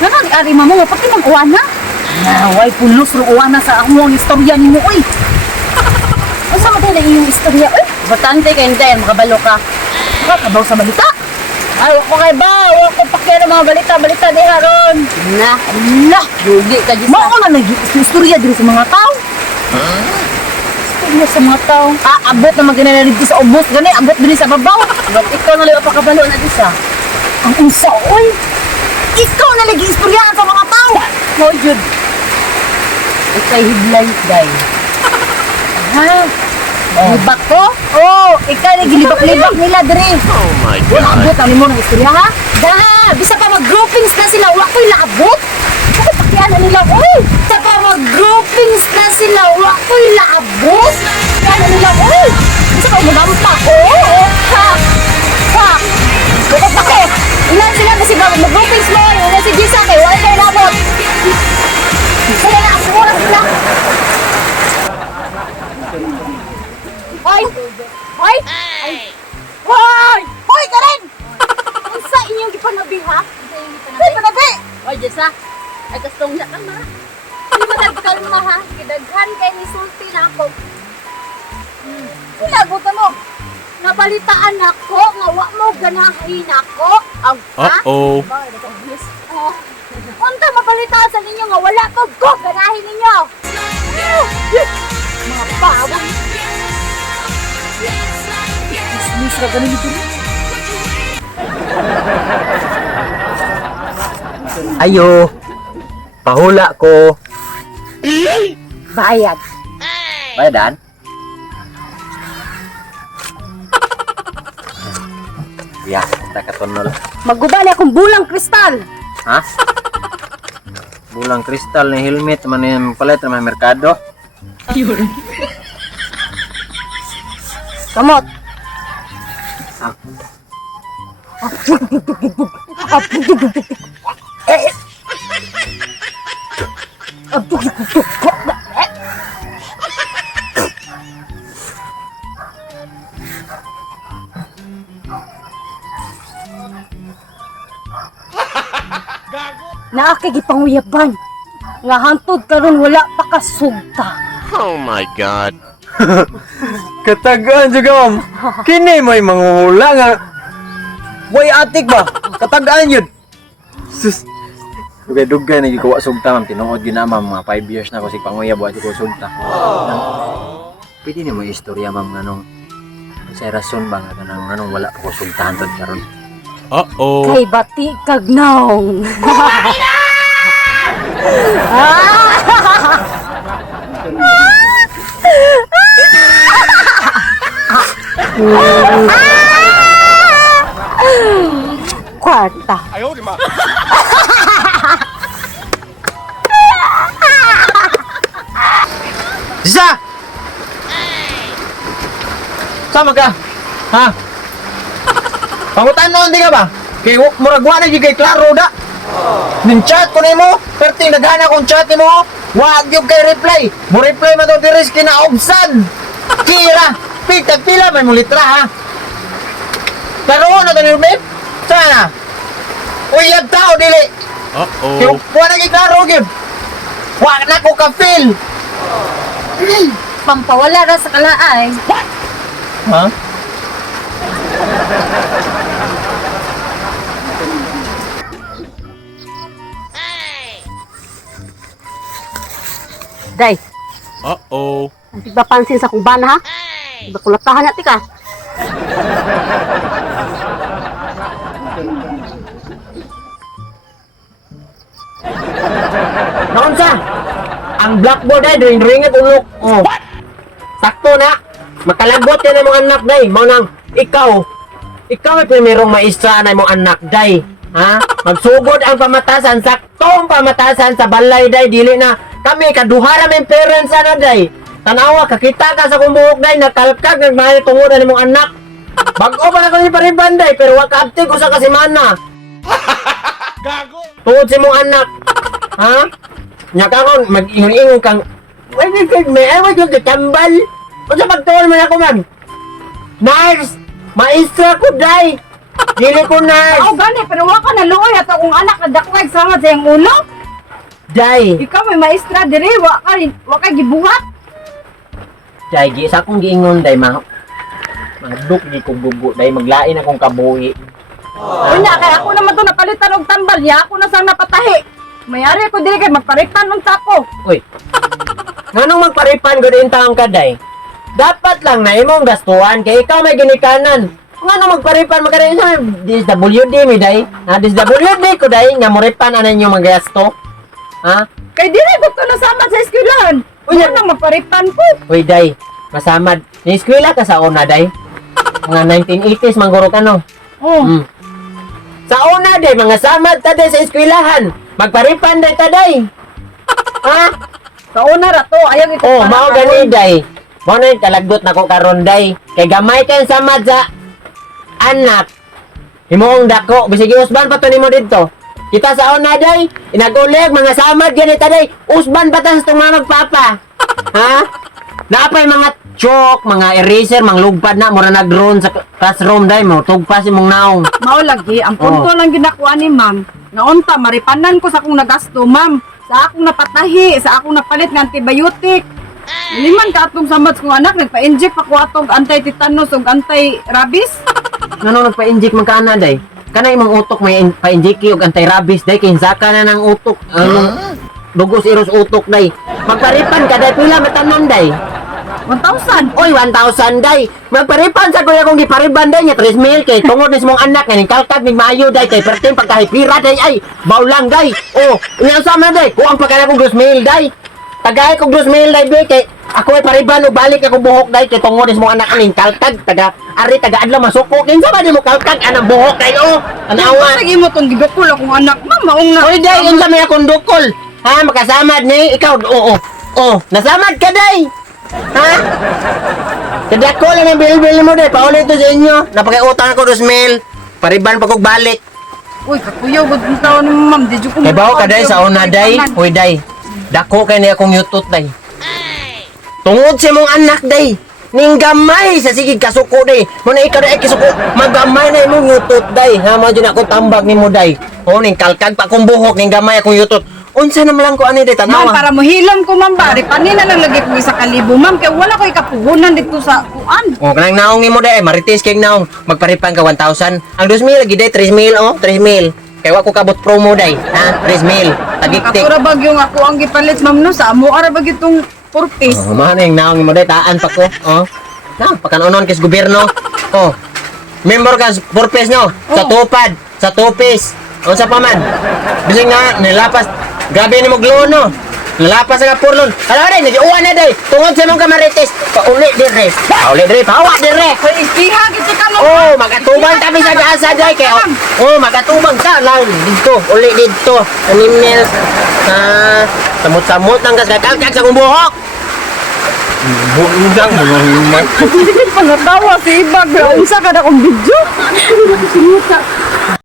Naman, ari mo mo, pati mag-uwana. Naway, pulos ro uwana sa akong istorya ni mo, uy. Asa mo tayo na iyong istorya, uy? Bastante kayo dyan, makabalo ka. Makabaw sa balita. Ay, wak ko kay ba? Wak ko pakya ng mga balita di haron. Na, Allah, yugi ka dyan. Mao nga nag-istorya din sa mga tao. Istorya sa mga tao. Abot na magkina dito sa ubos. Gani, abot din sa babaw. Abot ikaw na lang pakabalo na dito sa. Ang unsa, uy. Ikaw na lagi istoryahan sa mga tao. Mo, Jud. Ikay hidlay, day. Ha? Libak ko? Oo, ikaw na gilibak-libak nila, Dre. Oh my Wala God. abot, ang mo ng istorya, ha? Daha, bisa pa mag-groupings na sila, wako'y laabot. Bakit pakyan na nila, uy? Bisa pa mag-groupings na sila, wako'y laabot. Pakyan na nila, uy. Bisa pa magampa, oo. Ha? Ha? Bakit bakit? Ilan sila kasi mag-groupings mo, yung si Gisa, kay wala kayo laabot. Sila na, siguro sila. Hoy! Hoy! Hoy! Hoy, Karen! Ang sa inyong gipanabi, ha? Ay, panabi! Hoy, Jessa! Ay, kastong na kang mara. Hindi madagkal mo, ha? Kidaghan kay ni Sulti na ako. Sila, buta mo. Nabalitaan ako, nga wa mo ganahin ako. Ha? Uh-oh. Oh. Unta mabalitaan sa ninyo nga wala ko ganahin ninyo. Mga bawang. Miss ra ganun dito. Ayo, pahula ko. Bayad. Bayadan? Ya, kita katonol. Magubali akong bulang kristal. Ha? Bulang kristal na helmet man yung palit na may merkado. Kamot. Naakigipanguyaban. Nga hantod karon wala pa kasugta. Oh my God. Katagaan juga, ma'am. Kini may manguhula nga. Way atik ba? Katagaan yun. Sus. Dugay-dugay na gikuha sugta, ma'am. Tinuod yun na, ma'am. Mga 5 years na ako si Panguya buhat ko sugta. Pwede ni mo istorya, ma'am, nganong sa rason ba nga nganong wala pa ko sugtahan tod karon. Uh-oh. Kay bati kagnaong. Kwarta. Sisa! Sama ka? Ha? Pangutan noon di ka ba? Kay muragwa na kay klaro da. Nin chat ko nimo, perting naghana kong chat nimo. Wag yung kay reply. Mo reply man to diris kinaobsad. Kira, pila man mo litra ha. Klaro na to ni Ruben? Sana. Uyab tao dili. Uh-oh. Wa na kay klaro gyud. Wa na ko ka feel. Pampawala ra sa kalaay. Ha? Day, Uh-oh. ang tigpapansin sa kong bana, ha? Tigpakulatahan natin ka. Naunsa? Ang blackboard ay ring-ringit ulok. Oh. Sakto na. Makalagot yan ang mga anak day. Mo nang ikaw ay primerong maestra na mong anak day. Ha? Magsugod ang pamatasan, saktong pamatasan sa balay day, dili na kami kaduhara men parents na day. Tanawa kakita ka sa kumbuhok day, nakalkag nagmahal tungod na mong anak. Bago pa na ko ni pariban day, pero wa kaapti ko sa kasimana. Gago. Tungod si mong anak. Ha? Nya karon mag-ingon-ingon kang may yung katambal. O sa pagtuon man ako man. Nurse! Maestra ko, day! Dili ko na. Ako gani, pero wala ka naluoy at akong anak na dakwag sama sa iyong ulo. Day. Ikaw may maestra diri, wa ka gibuhat. Day, sa akong giingon, day, magduk di ko bugo, day, maglain akong kabuhi. Unya, kaya ako naman to napalitan og tambal, ya ako na sang napatahi. Mayari ko diri kay magparitan ng tako. Uy, nganong magparipan ko din taong ka, day? Dapat lang na imong gastuan, kay ikaw may ginikanan. Nganong magparipan, magkaroon sa DSWD, mi, day? Ha, DSWD ko, day, nga moripan anan yung magasto. Ha? Kay diri ko to nasama sa eskwelahan. Unya nang magparitan ko. Uy, day, masamad. Ni-eskwela ka sa una, day? Mga 1980s, mangguro ka, no? Oh. Mm. Sa una, day, mga samad ta, day, sa eskwelahan. Magparipan, day, ta, day. Ha? Sa una ra to, ayaw ito Oh, mao gani, day. Mao na yung kalagdot na ko karon, day. Kay gamay kayong samad sa anak. Himoong dako. Bisigi usban pa to nimo dito. Kita sa una, day. Inagulig, mga samad ganito, day. Usban pa ta sa itong mga magpapa. Ha? Napay mga chalk, mga eraser, mga lugpad na. Mura nag-drone sa classroom, day. Mo tugpas imong naong. Mao lagi, ang punto Oh. lang ginakuha ni ma'am. Naunta, maripanan ko sa akong nagasto, ma'am. Sa akong napatahi, sa akong napalit ng antibiotic. Liman ka atong samad kong anak, nagpa-inject pa ko atong anti-tetanus ug anti-rabies. Ngano nagpa-inject man ka na, day? Kanang imong utok may pa-inject og anti-rabies, day. Kay saka na ng utok. Dugos iros utok, day. Magparipan ka, day. Pila matanon, day. 1,000. Oy, 1,000, day. Magparipan sa kuya kong gipariban, day. Nga 3,000 kay tungod ni mong anak. Nga kalkad, mig maayo, day. Kay pertin pagkahipira, day. Ay, bawlang, day. Oh, ilang sama, day. Kuang pagkana kong 2,000, day. Tagay kong 2,000, day, day. Kay ako ay pariban o balik ako buhok, day. Kay tungod ni mong anak. Nga kalkad, taga-adlaw masuko. Kinsa ba di mo kalkad? Anang buhok, day, oh. Anawa. Sige mo tong gigakul akong anak, ma'am, maong na. Oy, day, yung sa may akong dukol. Ha, makasamad ni. Ikaw, oo. Oh, nasamad ka, day. Ha? Kada ko lang ang bil-bil mo, day. Paulit to sa inyo. Napakaiutang ako 2,000. Pariban pa kong balik. Uy, kakuyaw, ba't yung tao ni ma'am? Di ko Kay bawo ka, day, sa una, day. Uy, day. Dako kay niya akong yutot, day. Tungod sa mong anak, day. Ning gamay sa sige kasuko, day. Muna ikaw, day, kisuko. Magamay na imong yutot, day. Ha, mga dyan ako tambag ni mo, day. O, ning kalkag pa akong buhok, ning gamay akong yutot. Unsa naman lang ko, ani, day, Ma'am, tanawa. para mo hilom ko, ma'am, bari. Panina lang lagi ko isa kalibo, ma'am. Kaya wala ko ikapuhunan dito sa kuan. O, kanang naong ni mo, day. Marites kay naong. Magparipan ka 1,000. Ang 2,000 lagi, day. 3,000, oh. 3,000. Kaya wako kabot promo, day. Ha, 3,000. Tagiktik. Katura bag yung ako ang gipalit, ma'am, no? Sa amo, ara bag itong purpose. Oh, mana yung naong mo, day. Taan pa ko. Oh. Na, pakanonon kis gobyerno. Oh. Member ka purpose, no? Sa Oh. tupad. Sa tupis. O sa paman. Bising nga, nilapas. Grabe ni mo glow, no? Nilapas nga purlon. Alam day, nagiuwan na, day. Tungod sa mong kamarites. Pauli, dire. Pauli, dire. Pawa, dire. Hoy, istiha, kita ka, no? Oh, magatubang tabi sa gasa, day. Kaya, oh, magatubang ta lang. Dito, uli dito. Animals. Samot-samot lang kas kakalkag sa kong buhok. Bundang mo yung human. Sige, pangatawa si Ibag. Unsa ka na kong video?